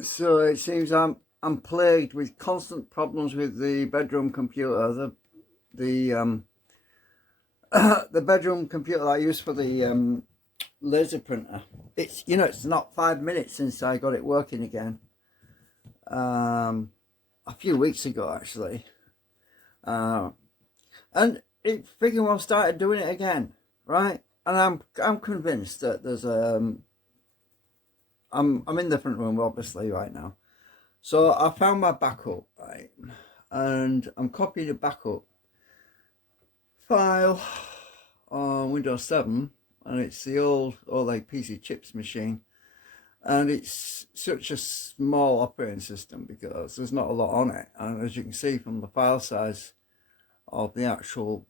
So it seems I'm plagued with constant problems with the bedroom computer. The the bedroom computer I use for the laser printer. It's not 5 minutes since I got it working again. Um, a few weeks ago actually, uh, and it freaking well started doing it again, right? And I'm convinced that there's I'm in the front room obviously right now. So I found my backup, right, and I'm copying the backup file on Windows 7, and it's the old like PC chips machine, and it's such a small operating system because there's not a lot on it, and as you can see from the file size of the actual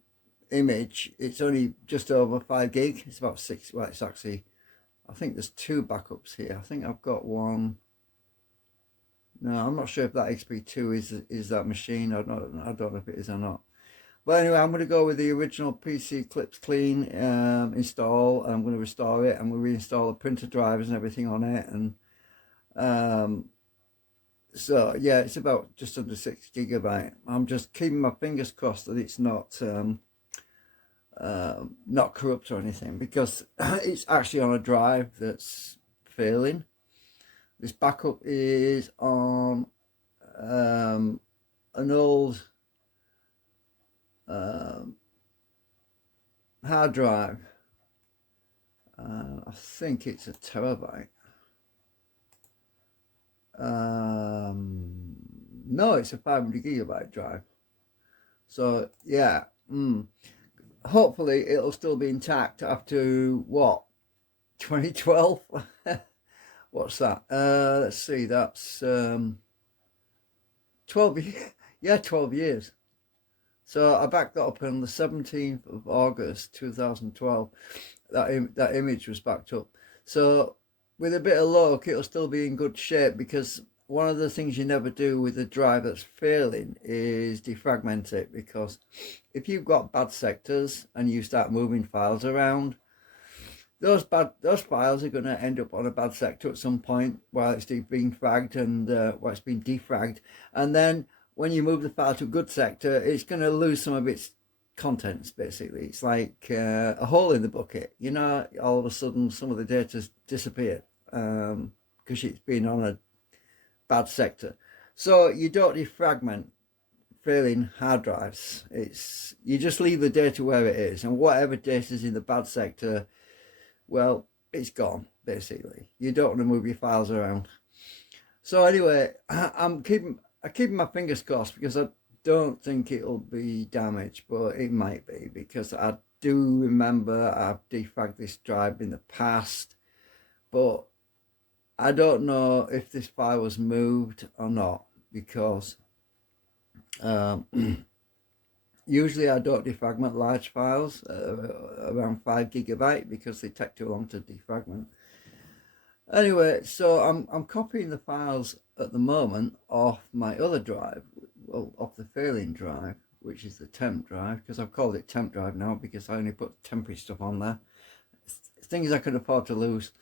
image, it's only just over 5 gig. It's about 6. Well, it's actually, I think there's two backups here. I think I've got one. No, I'm not sure if that XP2 is that machine. I don't know if it is or not. But anyway, I'm going to go with the original PC Clips Clean install. I'm going to restore it, and we'll reinstall the printer drivers and everything on it. And um, so yeah, it's about just under 6 GB. I'm just keeping my fingers crossed that it's not corrupt or anything, because it's actually on a drive that's failing. This backup is on an old um, hard drive. I think it's a terabyte. No, it's a 500 GB drive. So yeah, hopefully it'll still be intact after what, 2012. What's that? Let's see. That's 12 years. Yeah, 12 years. So I backed that up on the 17th of August 2012. That image was backed up. So with a bit of luck, it'll still be in good shape, because one of the things you never do with a drive that's failing is defragment it, because if you've got bad sectors and you start moving files around, those files are going to end up on a bad sector at some point while it's being fragged, and while it's being defragged, and then when you move the file to a good sector, it's going to lose some of its contents. Basically, it's like a hole in the bucket. All of a sudden some of the data's disappeared because it's been on a bad sector. So you don't defragment failing hard drives. It's You just leave the data where it is, and whatever data is in the bad sector, well, it's gone. Basically, you don't want to move your files around. So anyway, I'm keeping my fingers crossed, because I don't think it'll be damaged, but it might be, because I do remember I've defragged this drive in the past, but I don't know if this file was moved or not, because um, usually I don't defragment large files around 5 GB, because they take too long to defragment. Anyway, so I'm copying the files at the moment off my other drive, well, off the failing drive, which is the temp drive, because I've called it temp drive now because I only put temporary stuff on there, things I can afford to lose.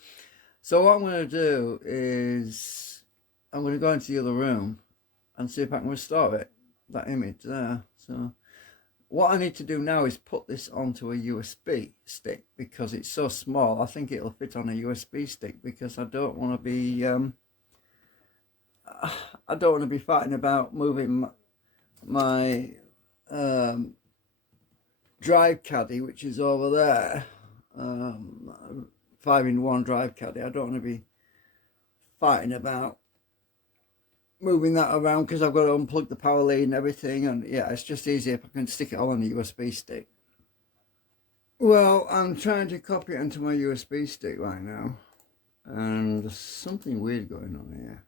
So what I'm going to do is I'm going to go into the other room and see if I can restore it, that image there. So what I need to do now is put this onto a USB stick, because it's so small. I think it'll fit on a USB stick, because I don't want to be fighting about moving my drive caddy, which is over there. 5-in-1 drive caddy. I don't want to be fighting about moving that around, because I've got to unplug the power lead and everything, and yeah, it's just easier if I can stick it all on a USB stick. Well, I'm trying to copy it into my USB stick right now, and there's something weird going on here.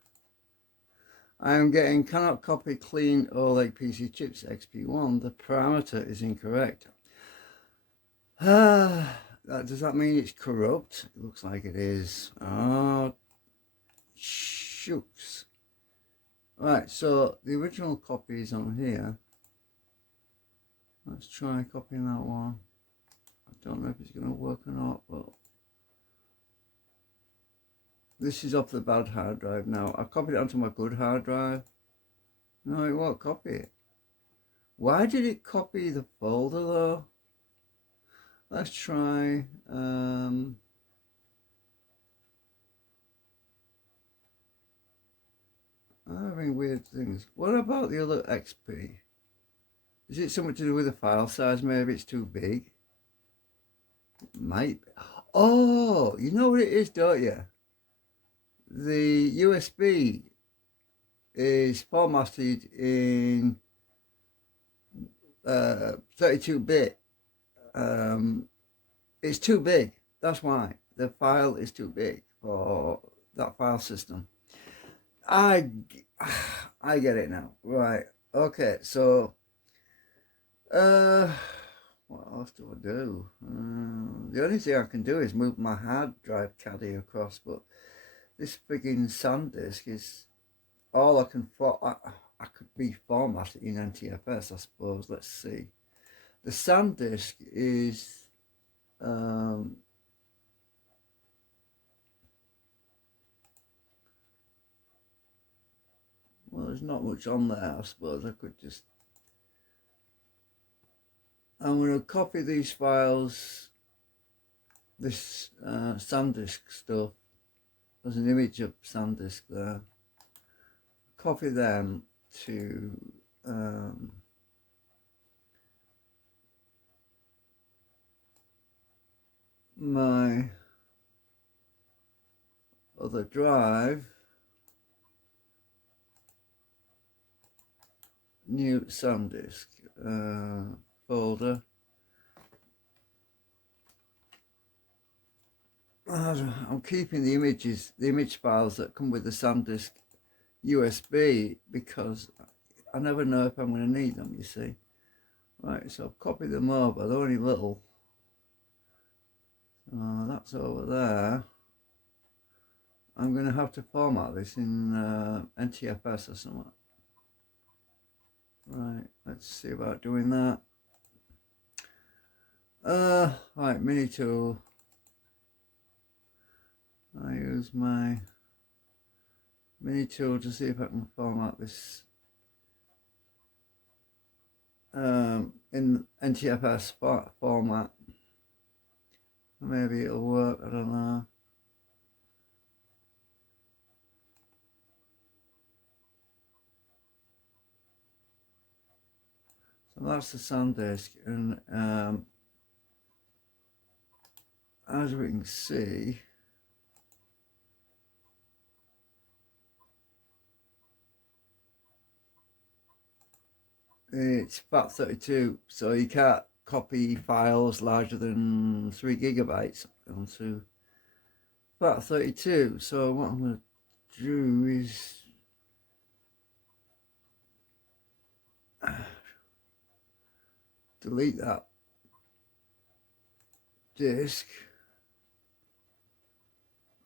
I am getting cannot copy clean OLED PC chips XP1. The parameter is incorrect. Does that mean it's corrupt? It looks like it is. Oh, shooks. Right, so the original copy is on here. Let's try copying that one. I don't know if it's going to work or not, but This is off the bad hard drive now. I copied it onto my good hard drive. No, it won't copy it. Why did it copy the folder though? Let's try I'm having weird things. What about the other XP? Is it something to do with the file size? Maybe it's too big. Might be. Oh, you know what it is, don't you? The USB is formatted in 32-bit. It's too big. That's why the file is too big for that file system. I get it now. Right. Okay. So, what else do I do? The only thing I can do is move my hard drive caddy across, but this frigging SanDisk is all I can I could be formatted in NTFS, I suppose. Let's see. The SanDisk is well, there's not much on there. I suppose I could just. I'm going to copy these files, this SanDisk stuff. There's an image of SanDisk there. Copy them to my other drive, new SanDisk folder. I'm keeping the image files that come with the SanDisk USB because I never know if I'm going to need them, you see. Right, so I've copied them over, they're only little. That's over there. I'm going to have to format this in NTFS or something. Right, let's see about doing that. Right, mini tool. I use my mini tool to see if I can format this in NTFS format. Maybe it'll work, I don't know. So that's the SanDisk, and as we can see, it's FAT32, so you can't copy files larger than 3 gigabytes onto FAT32. So what I'm going to do is delete that disk,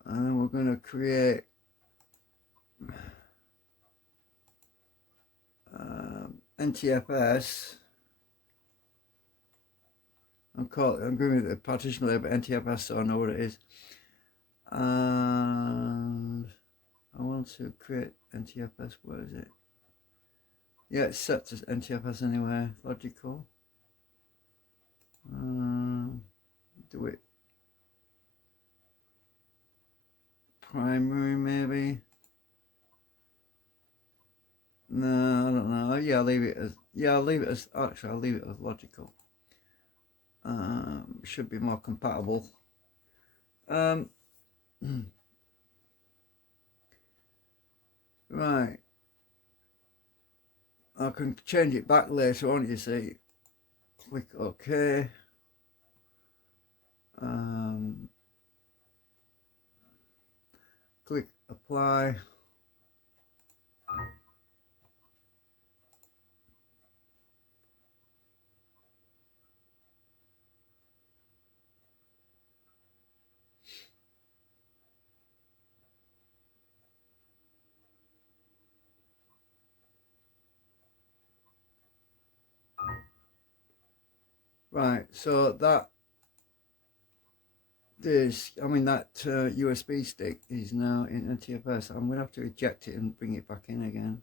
and then we're going to create NTFS. I'm going with the partition label NTFS so I know what it is. And I want to create NTFS. Where is it? Yeah, it's set to NTFS anyway. Logical. Do it primary maybe. No, I don't know. Yeah, I'll leave it as. Yeah, I'll leave it as. Actually, I'll leave it as logical. Should be more compatible. Right. I can change it back later on. You see. Click OK. Click apply. Right, so that this, I mean, that USB stick is now in NTFS. I'm going to have to eject it and bring it back in again.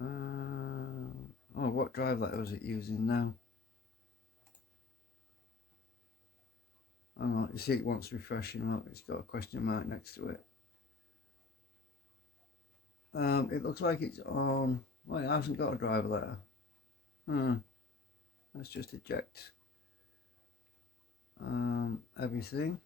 Oh, what drive that was it using now? Oh, you see it wants refreshing. Look, it's got a question mark next to it. It looks like it's on, well, it hasn't got a driver letter. Let's just eject everything.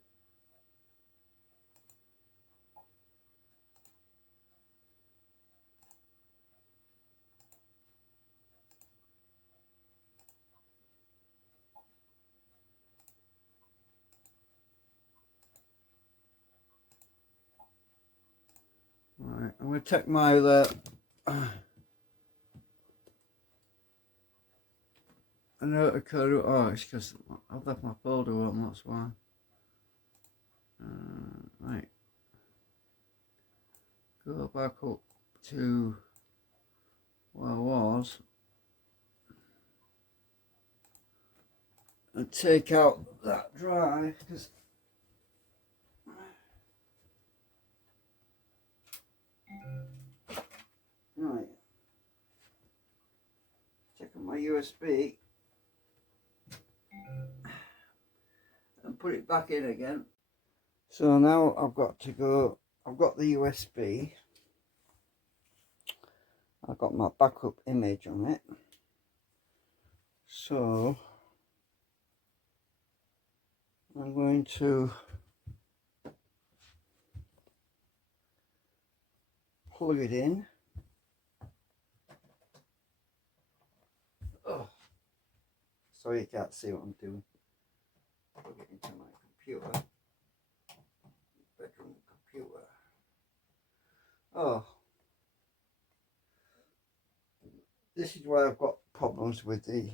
Right, I'm going to take my I know it occurred. Oh, it's because I've left my folder open, that's why. Right, go back up to where I was and take out that drive, because right, check out my USB and put it back in again. So now I've got to go, I've got the USB, I've got my backup image on it, so I'm going to plug it in. Oh, sorry you can't see what I'm doing. Plug it into my computer, bedroom computer. Oh, this is where I've got problems with the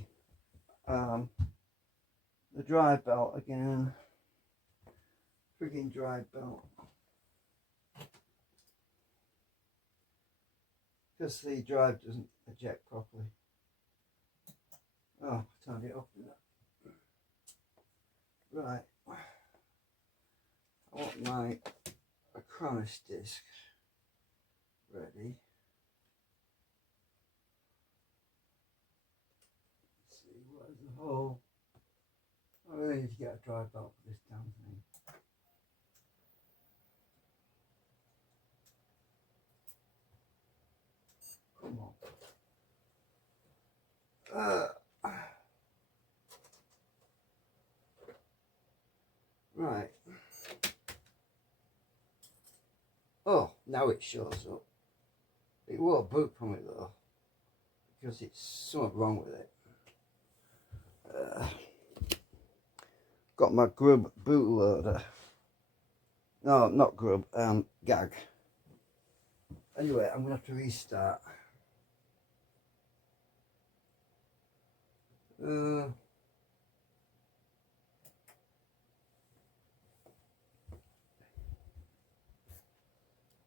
drive belt again. Frigging drive belt. Because the drive doesn't eject properly. Oh, turned it off. Right. I want my Acronis disc ready. Let's see, where's the hole? I really need to get a drive belt for this damn thing. Come on. Right. Oh, now it shows up. It won't boot from it though, because it's something wrong with it. Got my Grub bootloader. No, not Grub, Gag. Anyway, I'm gonna have to restart.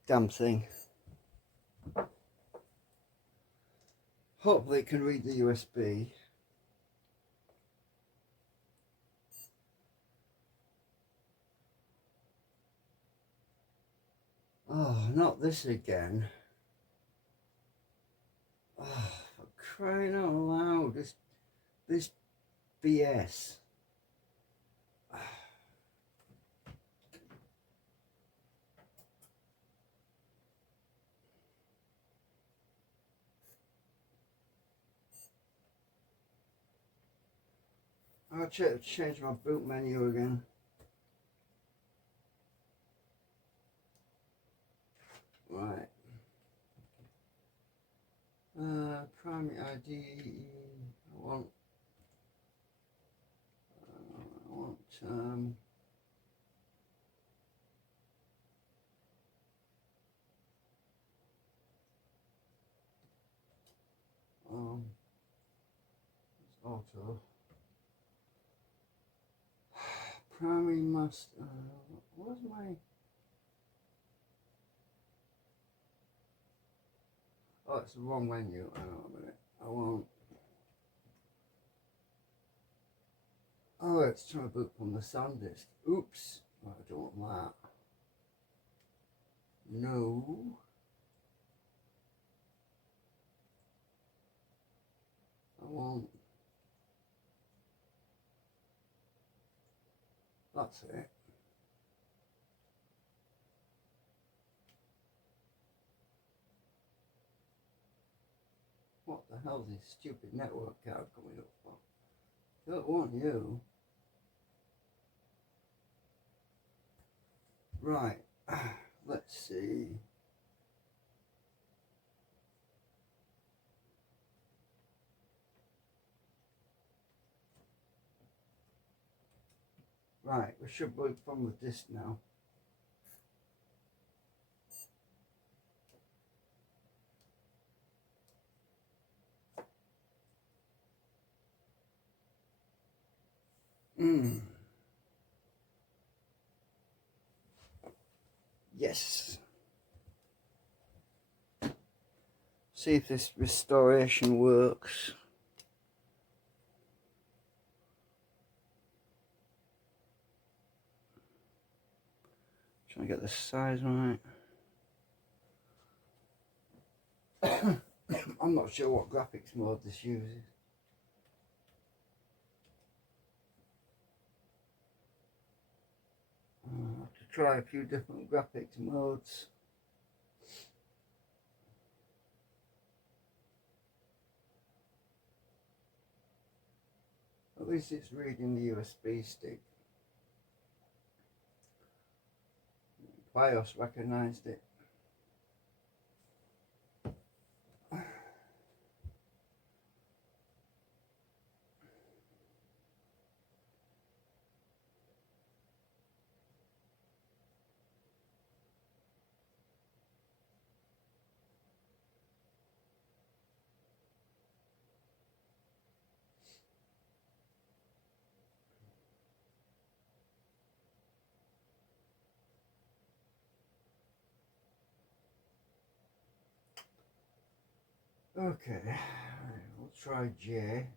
Damn thing. Hopefully it can read the USB. Oh, not this again. Oh, for crying out loud, this BS. I'll change my boot menu again. Right. Primary ID. I want auto. Primary must. What's my? Oh, it's the wrong menu. Hang on a minute. I want. Oh, it's trying to boot from the SanDisk. Oops, I don't want that. No. I won't. That's it. What the hell is this stupid network card coming up for? Don't want you. Right, let's see. Right, we should boot from the disk now. Yes. See if this restoration works. Trying to get the size right. I'm not sure what graphics mode this uses. I'll have to try a few different graphics modes. At least it's reading the USB stick. BIOS recognized it. Okay, we'll try J.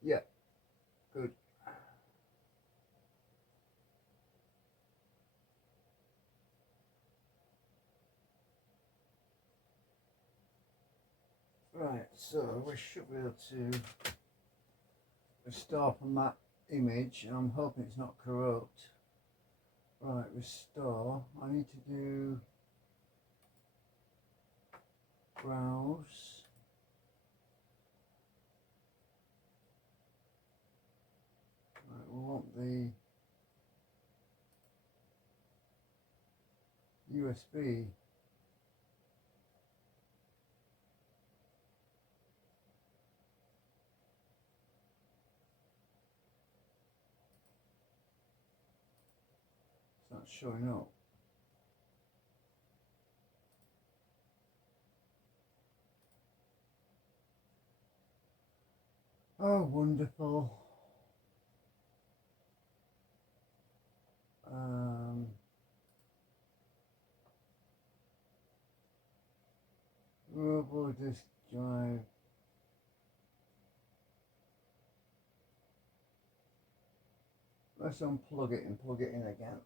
Yeah, good. Right, so we should be able to restore from that image. I'm hoping it's not corrupt. Right, restore. I need to do browse. Right, we want the USB. It's not showing up. Oh, wonderful. Global disk drive. Let's unplug it and plug it in again.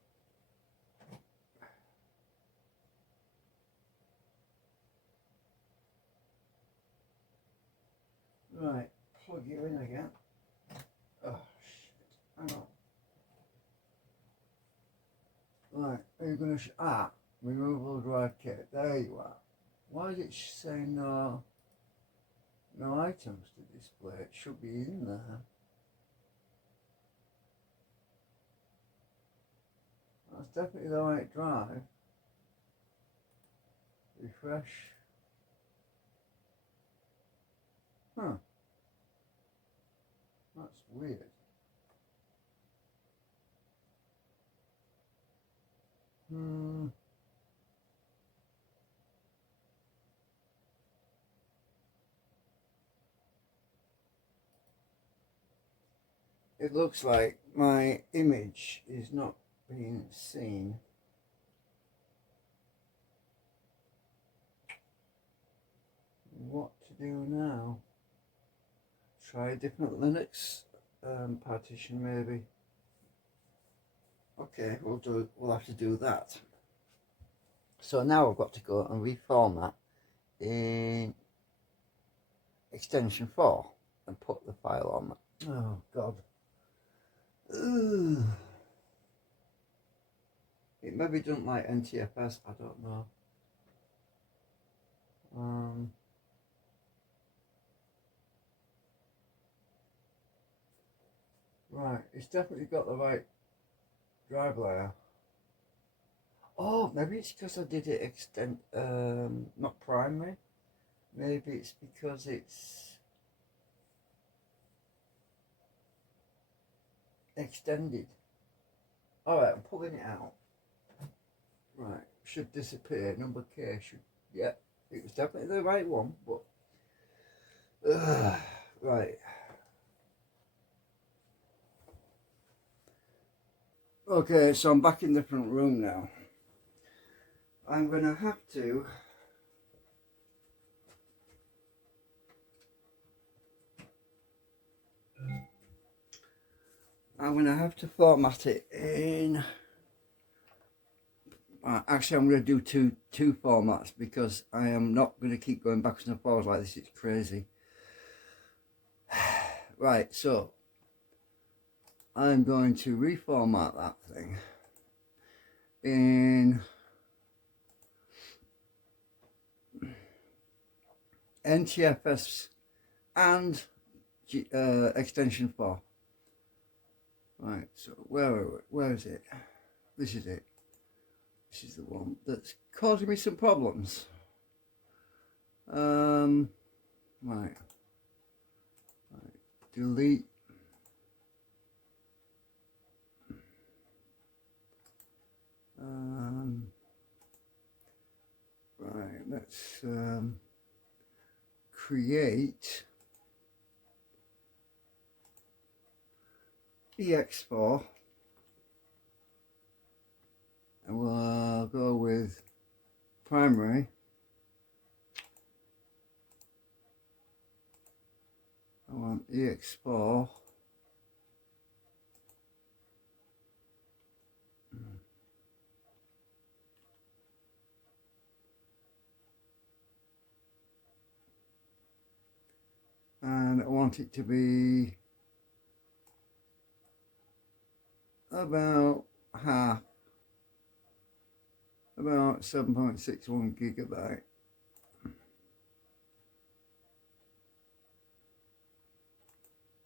Right, plug you in again. Oh shit, hang on. Right, are you going to removable drive kit, there you are. Why is it saying no items to display? It should be in there. That's definitely the right drive. Refresh. Huh. That's weird. It looks like my image is not being seen. What to do now, try a different Linux partition maybe. Okay, we'll have to do that. So now I've got to go and reformat in extension 4 and put the file on. Oh god. Ugh. It maybe doesn't like NTFS, I don't know. Right, it's definitely got the right drive layer. Oh, maybe it's because I did it not primary. Maybe it's because it's extended. Alright, I'm pulling it out. Right, should disappear. Number K should, yeah, it was definitely the right one, but right. Okay, so I'm back in the front room now. I'm gonna have to format it in. Actually, I'm going to do two formats because I am not going to keep going backwards and forwards like this. It's crazy. Right, so I'm going to reformat that thing in NTFS and extension 4. Right, so where is it? This is it. This is the one that's causing me some problems. Right. Delete. Right, let's create ex4, and we'll go with primary. I want ex4. And I want it to be about half, about 7.61 gigabyte.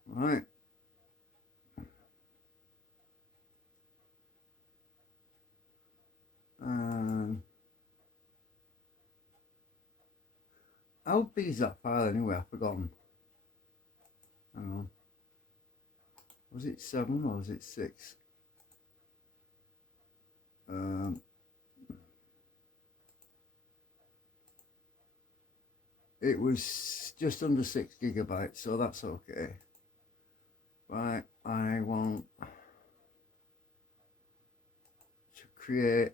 Right. How big is that file anyway? I've forgotten. Hang on. Was it 7 or was it 6? It was just under 6 gigabytes, so that's okay. Right, I want to create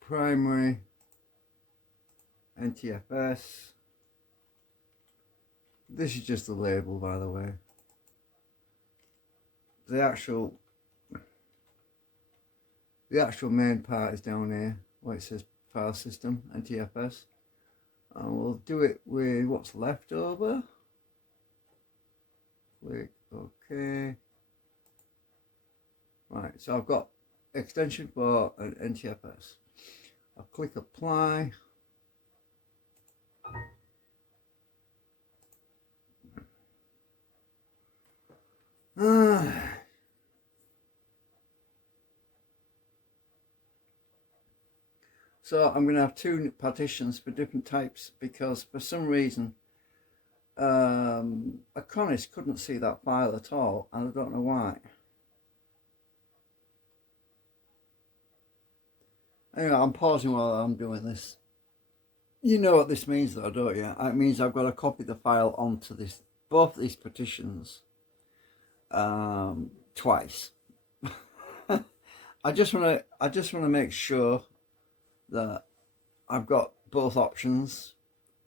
primary NTFS. This is just the label, by the way. The actual main part is down here where it says file system NTFS, and we'll do it with what's left over. Click OK. Right, so I've got extension for an NTFS. I'll click apply. So I'm going to have two partitions for different types because for some reason Acronis couldn't see that file at all, and I don't know why. Anyway, I'm pausing while I'm doing this. You know what this means though, don't you? It means I've got to copy the file onto both these partitions. twice. I just want to make sure that I've got both options,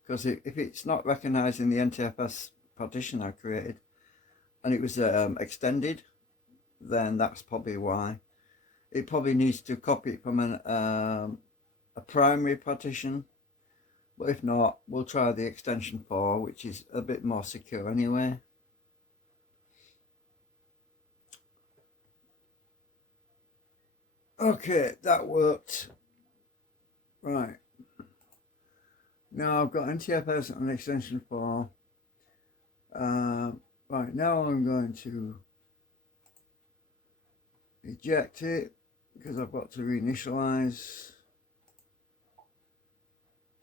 because if it's not recognizing the NTFS partition I created and it was extended, then that's probably why. It probably needs to copy it from a primary partition, but if not, we'll try the extension 4, which is a bit more secure anyway. Okay, that worked. Right. Now I've got NTFS and extension 4. Right, now I'm going to eject it because I've got to reinitialize.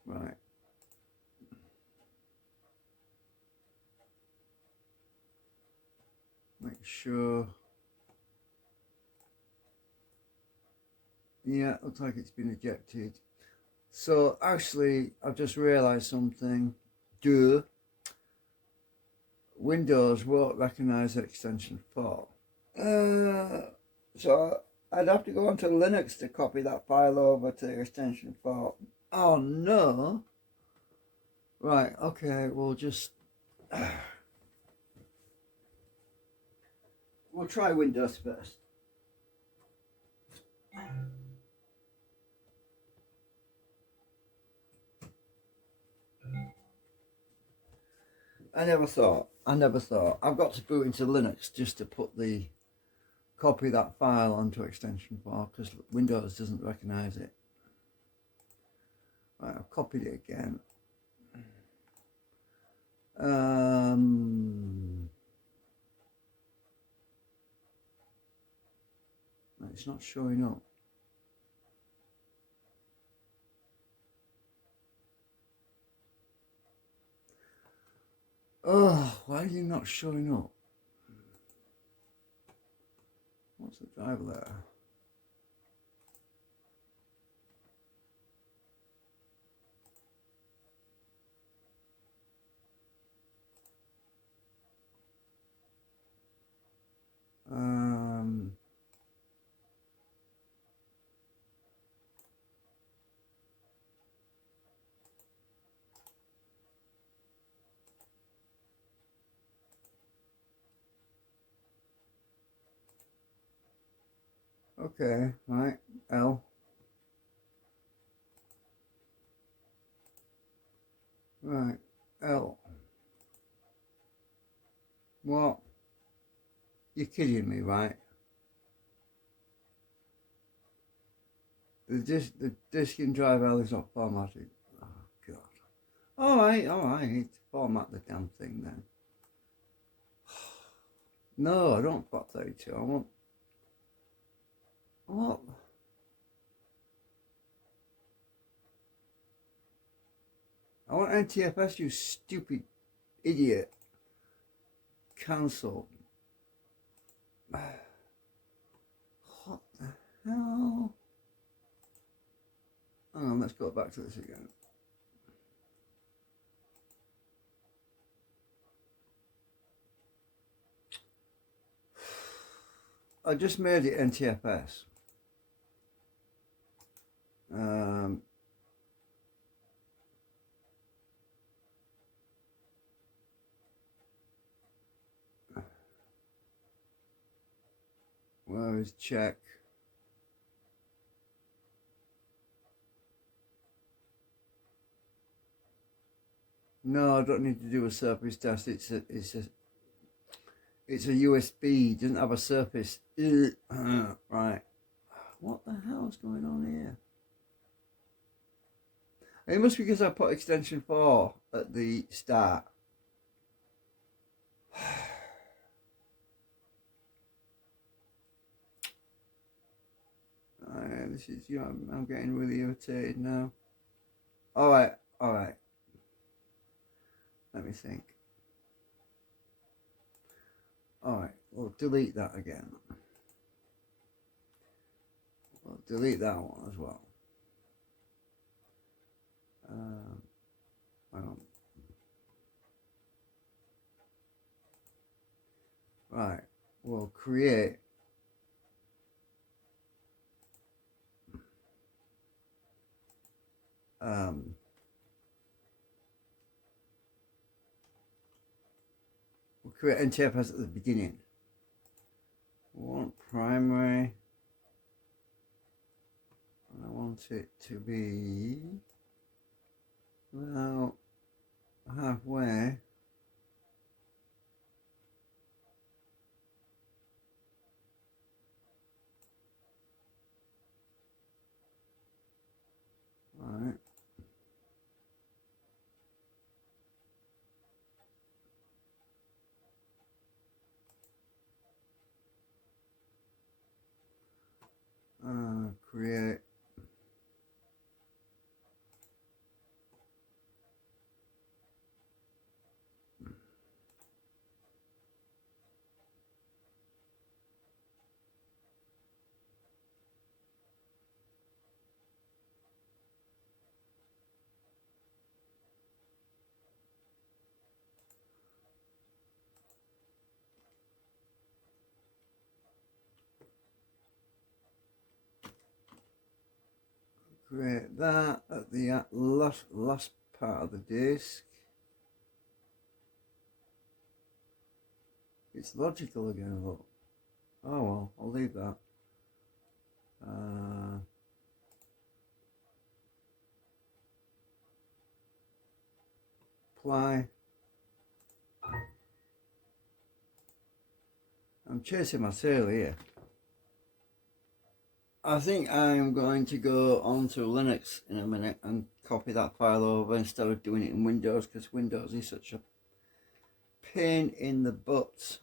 Right. Make sure. Yeah, looks like it's been ejected. So actually, I've just realized something. Windows won't recognize extension 4. So I'd have to go onto Linux to copy that file over to extension 4. Oh no. Right, okay, we'll just we'll try Windows first. I never thought. I've got to boot into Linux just to copy that file onto extension 4, because Windows doesn't recognize it. Right, I've copied it again. It's not showing up. Oh, why are you not showing up? What's the driver there? Okay, right, L. Right, L. What? You're kidding me, right? The disk and drive L is not formatted. Oh God. Alright, format the damn thing then. No, I don't want 32. I want what? I want NTFS, you stupid idiot. Cancel. What the hell? Hang on, let's go back to this again. I just made it NTFS. Where is check? No, I don't need to do a surface test. It's a USB. It doesn't have a surface. Right. What the hell is going on here? It must be because I put extension 4 at the start. This is, I'm getting really irritated now. All right. Let me think. All right, we'll delete that again. We'll delete that one as well. Hang on. Right, will create NTFS at the beginning. We want primary, and I want it to be about halfway. Right. Create create that at the last part of the disk. It's logical again, look. Oh well, I'll leave that. Apply. I'm chasing my tail here. I think I'm going to go onto Linux in a minute and copy that file over instead of doing it in Windows, because Windows is such a pain in the butt.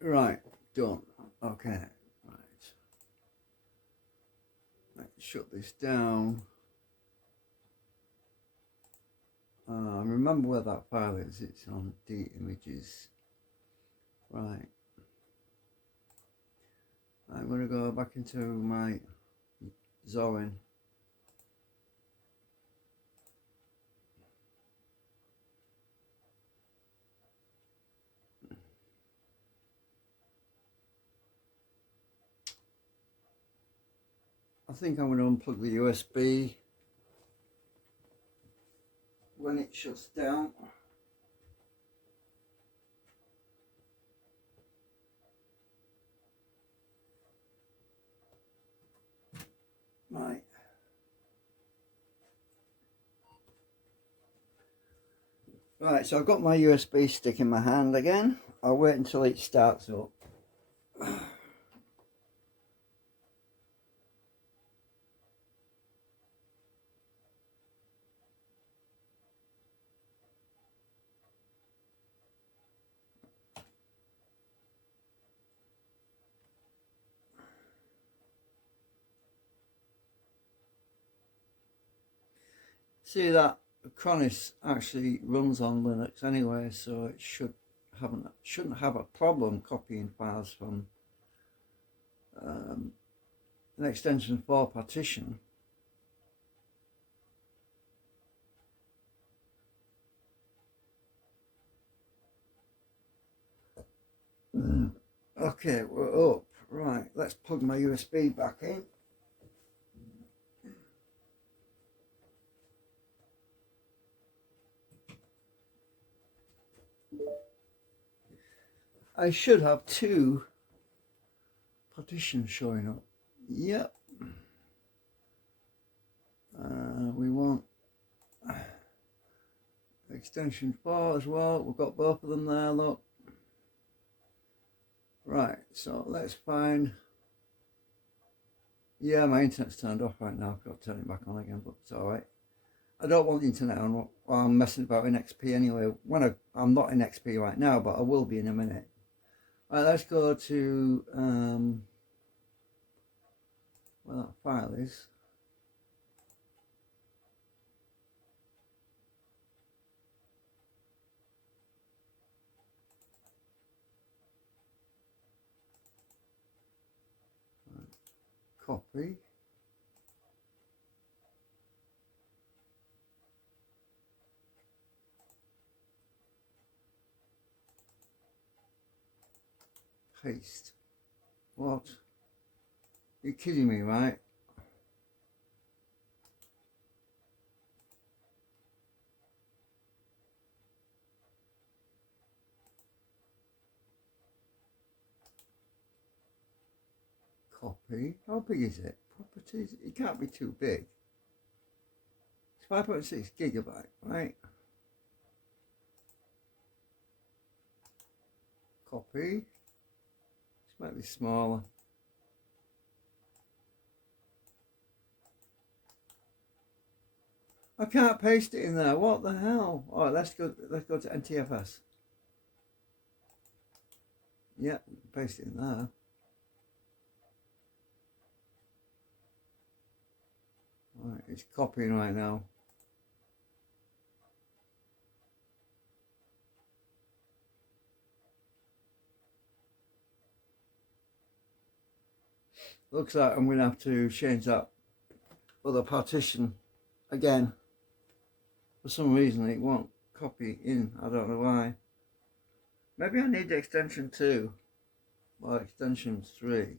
Right, done. Okay, right. Let's shut this down. Remember where that file is. It's on D images. Right. I'm going to go back into my Zorin. I think I'm going to unplug the USB when it shuts down. Right. Right, so I've got my USB stick in my hand again. I'll wait until it starts up. See that Cronus actually runs on Linux anyway, so it shouldn't have a problem copying files from an extension for Partition. Okay, we're up. Right, let's plug my USB back in. I should have two partitions showing up. Yep. We want extension 4 as well. We've got both of them there, look. Right, so let's find... Yeah, my internet's turned off right now. I've got to turn it back on again, but it's alright. I don't want the internet on while I'm messing about in XP anyway. I'm not in XP right now, but I will be in a minute. Right, let's go to where that file is. copy, paste. What? You're kidding me, right? Copy. How big is it? Properties. It can't be too big. It's 5.6 gigabyte, right? Copy. This might be smaller. I can't paste it in there. What the hell? All right, let's go to NTFS. Yeah, paste it in there. All right, it's copying right now. Looks like I'm going to have to change that other partition again. For some reason it won't copy in. I don't know why. Maybe I need extension 2 or extension 3.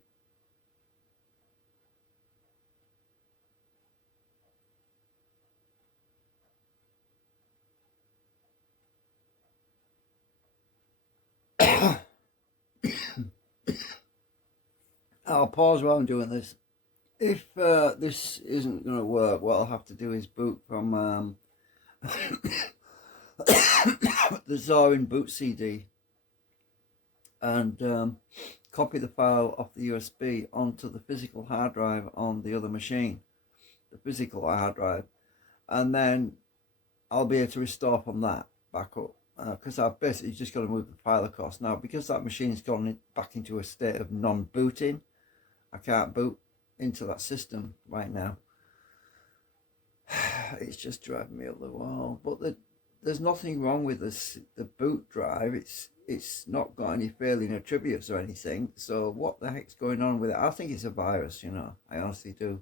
I'll pause while I'm doing this. If this isn't going to work, what I'll have to do is boot from the Zorin boot CD and copy the file off the USB onto the physical hard drive on the other machine, the physical hard drive, and then I'll be able to restore from that back up, because I've basically just got to move the file across. Now, because that machine's gone back into a state of non-booting, I can't boot into that system right now. It's just driving me up the wall. But there's nothing wrong with the boot drive. It's not got any failing attributes or anything. So what the heck's going on with it? I think it's a virus, you know. I honestly do.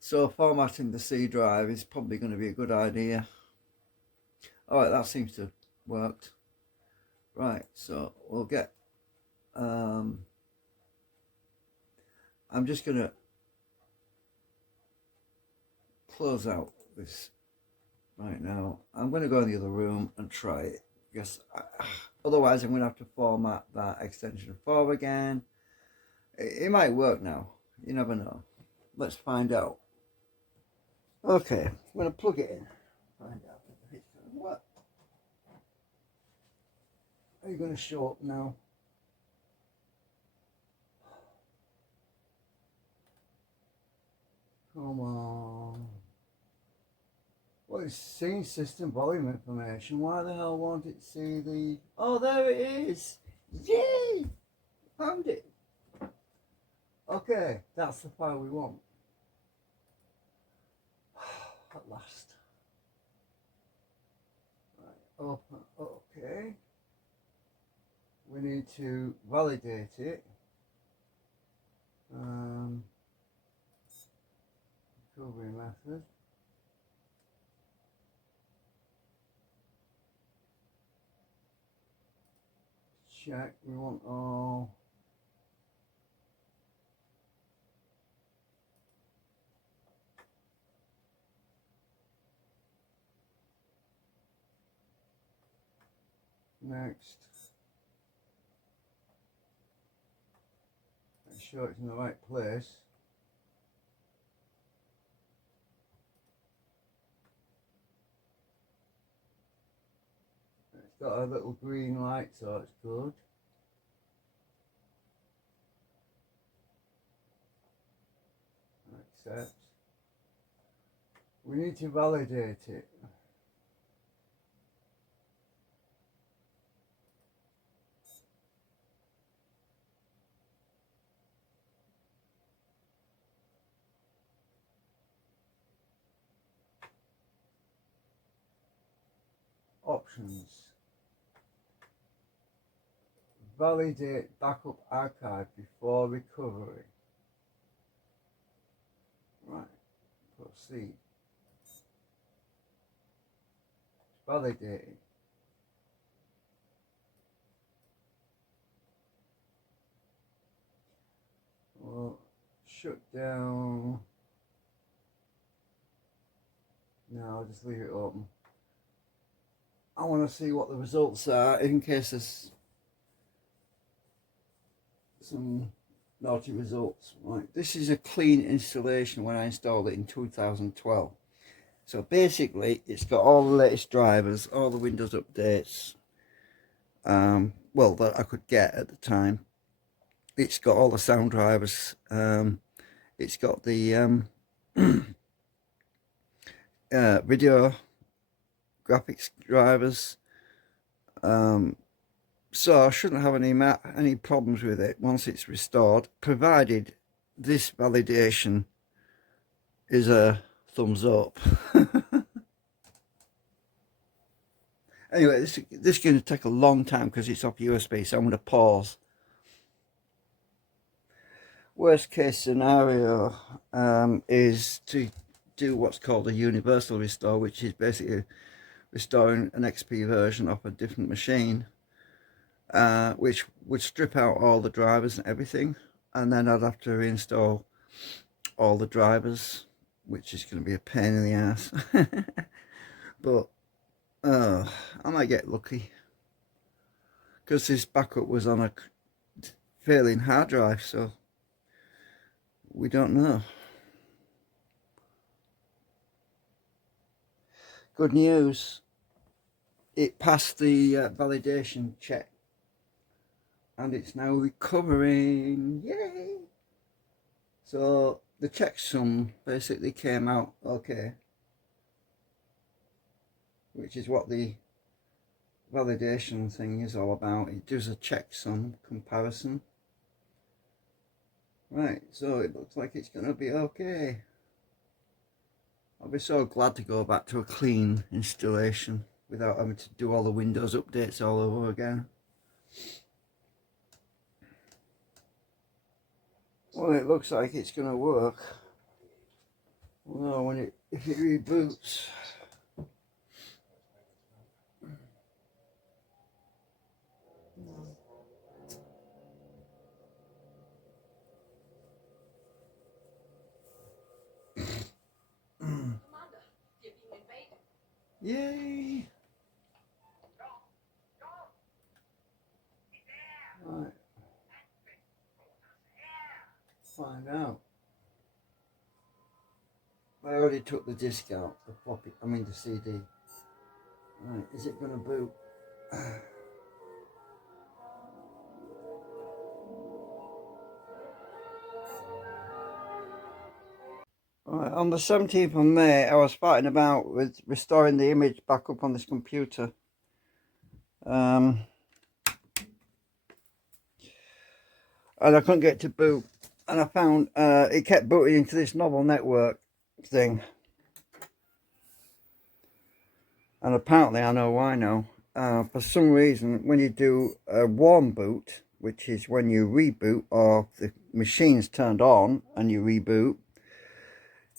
So formatting the C drive is probably going to be a good idea. All right, that seems to have worked. Right, so we'll get... I'm just going to close out this right now. I'm going to go in the other room and try it, because otherwise I'm going to have to format that extension 4 again. It might work now. You never know. Let's find out. Okay, I'm going to plug it in. Find out if it's going to work. Are you going to show up now? Come on. Well, it's seeing system volume information. Why the hell won't it see the... Oh, there it is. Yay! Found it. Okay, that's the file we want. At last. Right, open. Okay. We need to validate it. Recovery method. Check. We want all. Next. Make sure it's in the right place. It's got a little green light, so it's good. Accept. We need to validate it. Options. Validate backup archive before recovery. see. Validating. Well, shut down. No, I'll just leave it open. I want to see what the results are in case there's some naughty results. Right, this is a clean installation when I installed it in 2012. So basically, it's got all the latest drivers, all the Windows updates, well, that I could get at the time. It's got all the sound drivers. It's got the video graphics drivers. So I shouldn't have any problems with it once it's restored, provided this validation is a thumbs up. Anyway, this is going to take a long time because it's off USB, so I'm going to pause. Worst case scenario is to do what's called a universal restore, which is basically restoring an XP version off a different machine, which would strip out all the drivers and everything, and then I'd have to reinstall all the drivers, which is going to be a pain in the ass. But I might get lucky because this backup was on a failing hard drive, so we don't know. Good news, it passed the validation check and it's now recovering. Yay! So the checksum basically came out okay, which is what the validation thing is all about. It does a checksum comparison. Right, so it looks like it's going to be okay. I'll be so glad to go back to a clean installation without having to do all the Windows updates all over again. Well, it looks like it's going to work. Well, if it reboots. Yay! Right. Find out. I already took the disc out, the floppy, I mean the CD. Right, is it going to boot? Right, on the 17th of May, I was fighting about with restoring the image back up on this computer. And I couldn't get it to boot. And I found it kept booting into this novel network thing. And apparently I know why now. For some reason, when you do a warm boot, which is when you reboot or the machine's turned on and you reboot,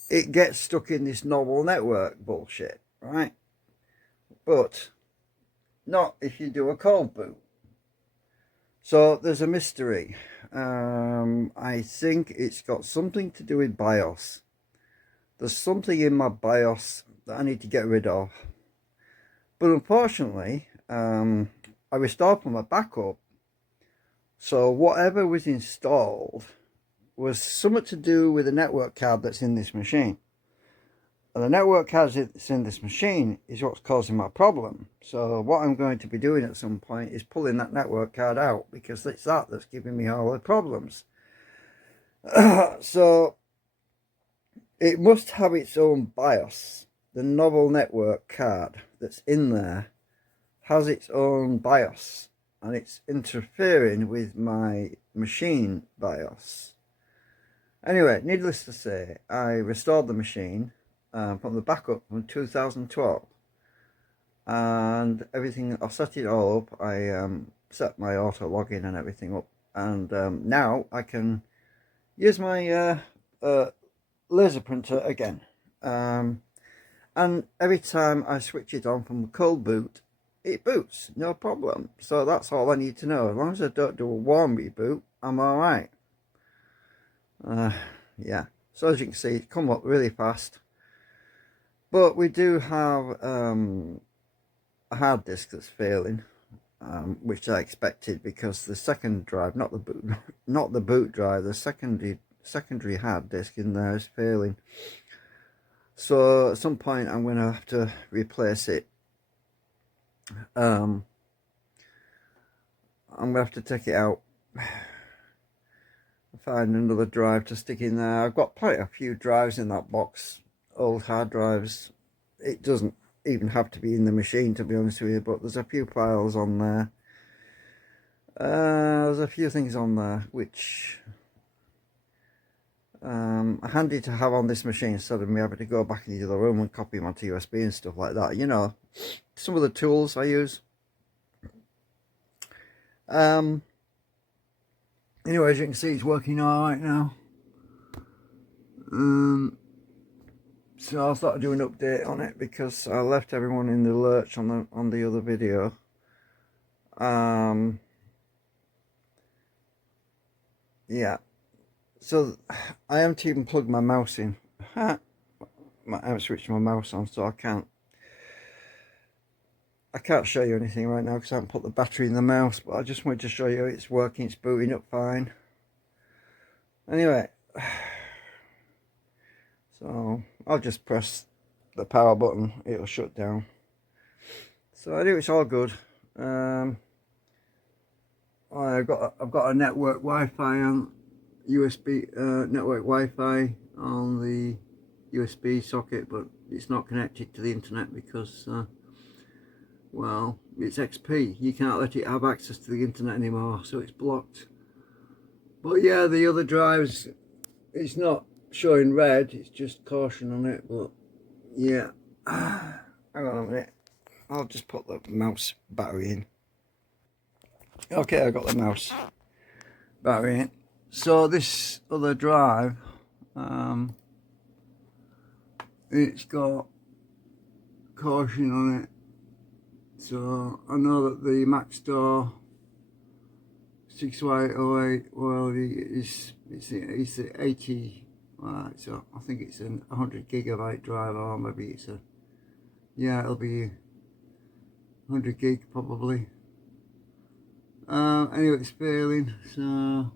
it gets stuck in this novel network bullshit, right? But not if you do a cold boot. So there's a mystery. I think it's got something to do with BIOS. There's something in my BIOS that I need to get rid of. But unfortunately, I restored from my backup. So whatever was installed was something to do with the network card that's in this machine. And the network card that's in this machine is what's causing my problem. So what I'm going to be doing at some point is pulling that network card out, because it's that's giving me all the problems. So it must have its own BIOS. The novel network card that's in there has its own BIOS, and it's interfering with my machine BIOS. Anyway, needless to say, I restored the machine from the backup from 2012, and everything, I set it all up. I set my auto login and everything up, and now I can use my laser printer again. And every time I switch it on from cold boot, it boots, no problem. So that's all I need to know. As long as I don't do a warm reboot, I'm alright. Yeah, so as you can see, it come up really fast. But we do have a hard disk that's failing, which I expected, because the second drive, not the boot drive, the secondary hard disk in there is failing. So at some point I'm going to have to replace it. I'm going to have to take it out, find another drive to stick in there. I've got quite a few drives in that box, old hard drives. It doesn't even have to be in the machine, to be honest with you, but there's a few files on there. There's a few things on there which are handy to have on this machine, instead of me having to go back into the other room and copy them onto USB and stuff like that. You know, some of the tools I use. Anyway, as you can see, it's working all right now. So I thought I'd do an update on it, because I left everyone in the lurch on the other video. Yeah, so I haven't even plugged my mouse in. I haven't switched my mouse on, so I can't show you anything right now because I haven't put the battery in the mouse, but I just wanted to show you it's working, it's booting up fine. Anyway, so I'll just press the power button, it'll shut down. So I think it's all good. I've got a network Wi-Fi on USB, network Wi-Fi on the USB socket, but it's not connected to the internet because well, it's XP. You can't let it have access to the internet anymore, so it's blocked. But yeah, the other drives, it's not showing red, it's just caution on it. But yeah, hang on a minute, I'll just put the mouse battery in. Okay, I got the mouse battery in. So this other drive, it's got caution on it. So I know that the Maxtor 6Y08, well, it's 80, right, so I think it's a 100 gigabyte drive, or maybe it's a, yeah, it'll be 100 gig probably. Anyway, it's failing, so,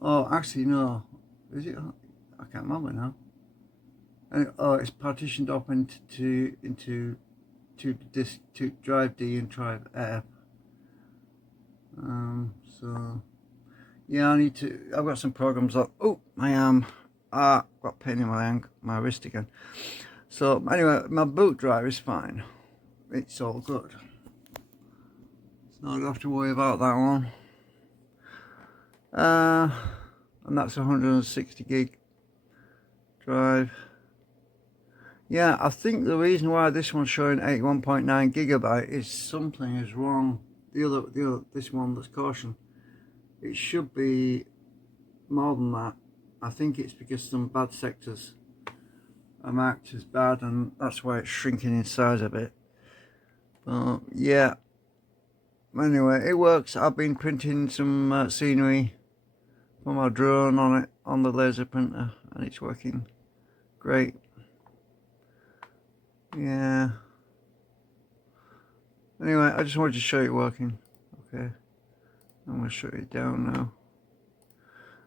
oh, actually no, is it? I can't remember now. Oh, it's partitioned up into disk, to drive D and drive F. So yeah, I've got some programs up. Oh, my arm, got pain in my wrist again. So anyway, my boot drive is fine, it's all good, so I don't have to worry about that one. And that's 160 gig drive. Yeah, I think the reason why this one's showing 81.9 gigabyte is something is wrong. The other, this one that's caution, it should be more than that. I think it's because some bad sectors are marked as bad, and that's why it's shrinking in size a bit. But yeah, anyway, it works. I've been printing some scenery for my drone on it, on the laser printer, and it's working great. Yeah. Anyway, I just wanted to show you working. Okay, I'm going to shut it down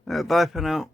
now. Bye for now.